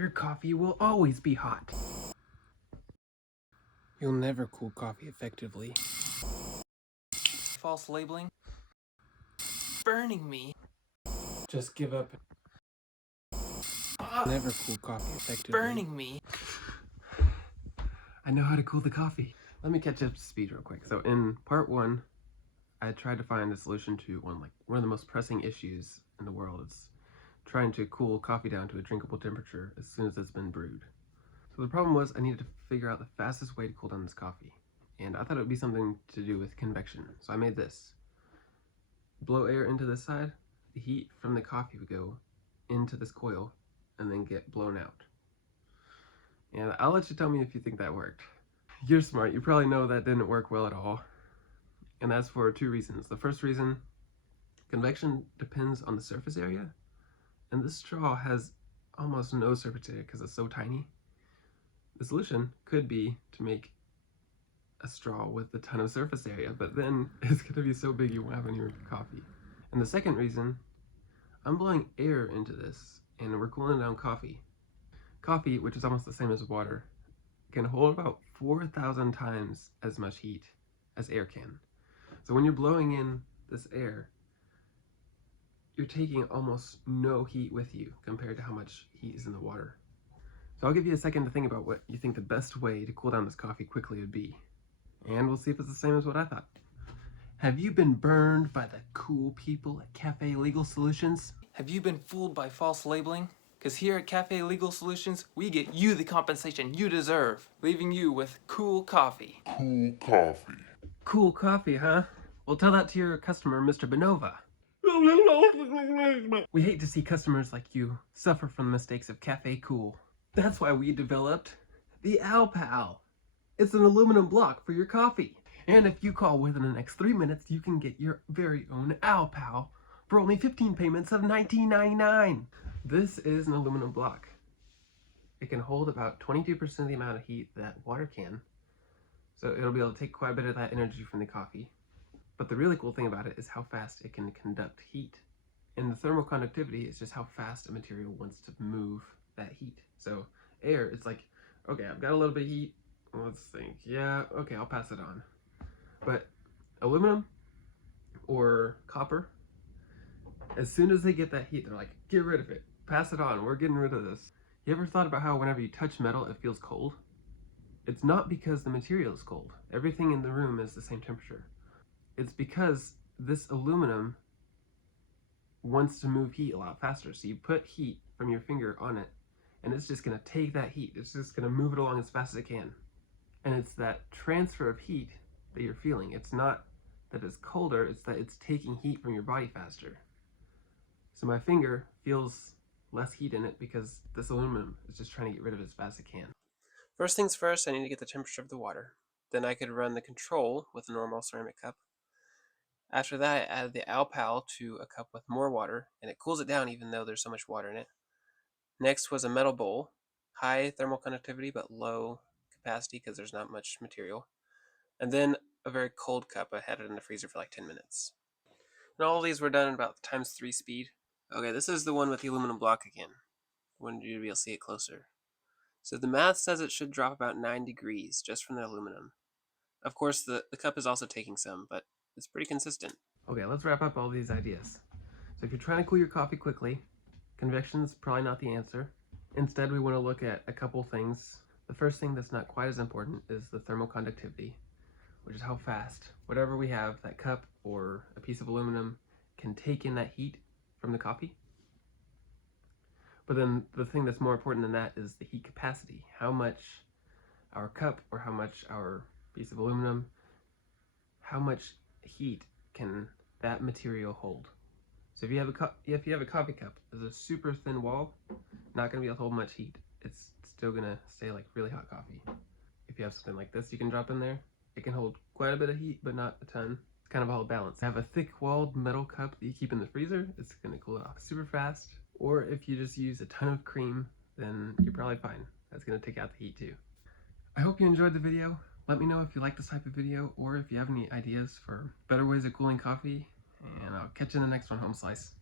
Your coffee will always be hot. You'll never cool coffee effectively. False labeling. Burning me. Just give up. Never cool coffee effectively. Burning me. I know how to cool the coffee. Let me catch up to speed real quick. So in part 1, I tried to find a solution to one of the most pressing issues in the world. It's trying to cool coffee down to a drinkable temperature as soon as it's been brewed. So the problem was I needed to figure out the fastest way to cool down this coffee. And I thought it would be something to do with convection. So I made this. Blow air into this side, the heat from the coffee would go into this coil and then get blown out. And I'll let you tell me if you think that worked. You're smart, you probably know that didn't work well at all. And that's for 2 reasons. The first reason, convection depends on the surface area, and this straw has almost no surface area because it's so tiny. The solution could be to make a straw with a ton of surface area, but then it's going to be so big you won't have any room for coffee. And the second reason, I'm blowing air into this, and we're cooling down coffee. Coffee, which is almost the same as water, can hold about 4,000 times as much heat as air can. So when you're blowing in this air, you're taking almost no heat with you compared to how much heat is in the water. So I'll give you a second to think about what you think the best way to cool down this coffee quickly would be. And we'll see if it's the same as what I thought. Have you been burned by the cool people at Cafe Legal Solutions? Have you been fooled by false labeling? Because here at Cafe Legal Solutions, we get you the compensation you deserve, leaving you with cool coffee. Cool coffee. Cool coffee, huh? Well, tell that to your customer, Mr. Benova. We hate to see customers like you suffer from the mistakes of CafeCool. That's why we developed the AlPal. It's an aluminum block for your coffee. And if you call within the next 3 minutes, you can get your very own AlPal for only 15 payments of $19.99. This is an aluminum block. It can hold about 22% of the amount of heat that water can. So it'll be able to take quite a bit of that energy from the coffee. But the really cool thing about it is how fast it can conduct heat. And the thermal conductivity is just how fast a material wants to move that heat. So air, it's like, okay, I've got a little bit of heat. Let's think, yeah, okay, I'll pass it on. But aluminum or copper, as soon as they get that heat, they're like, get rid of it, pass it on, we're getting rid of this. You ever thought about how whenever you touch metal, it feels cold? It's not because the material is cold. Everything in the room is the same temperature. It's because this aluminum wants to move heat a lot faster. So you put heat from your finger on it, and it's just gonna take that heat. It's just gonna move it along as fast as it can. And it's that transfer of heat that you're feeling. It's not that it's colder, it's that it's taking heat from your body faster. So my finger feels less heat in it because this aluminum is just trying to get rid of it as fast as it can. First things first, I need to get the temperature of the water. Then I could run the control with a normal ceramic cup. After that, I added the AlPal to a cup with more water, and it cools it down even though there's so much water in it. Next was a metal bowl, high thermal conductivity but low capacity because there's not much material. And then a very cold cup. I had it in the freezer for like 10 minutes. And all of these were done at about ×3 speed. Okay, this is the one with the aluminum block again. I wanted you to be able to see it closer. So the math says it should drop about 9 degrees just from the aluminum. Of course, the cup is also taking some, but it's pretty consistent. Okay, let's wrap up all these ideas. So if you're trying to cool your coffee quickly, convection is probably not the answer. Instead, we want to look at a couple things. The first thing that's not quite as important is the thermal conductivity, which is how fast whatever we have, that cup or a piece of aluminum, can take in that heat from the coffee. But then the thing that's more important than that is the heat capacity. How much our cup or how much our piece of aluminum, how much heat can that material hold? So if you have a coffee cup, there's a super thin wall, not gonna be able to hold much heat. It's still gonna stay like really hot coffee. If you have something like this you can drop in there, it can hold quite a bit of heat, but not a ton. It's kind of all balanced. Have a thick-walled metal cup that you keep in the freezer. It's gonna cool it off super fast. Or if you just use a ton of cream, then you're probably fine. That's gonna take out the heat too. I hope you enjoyed the video. Let me know if you like this type of video or if you have any ideas for better ways of cooling coffee, and I'll catch you in the next one, Home Slice.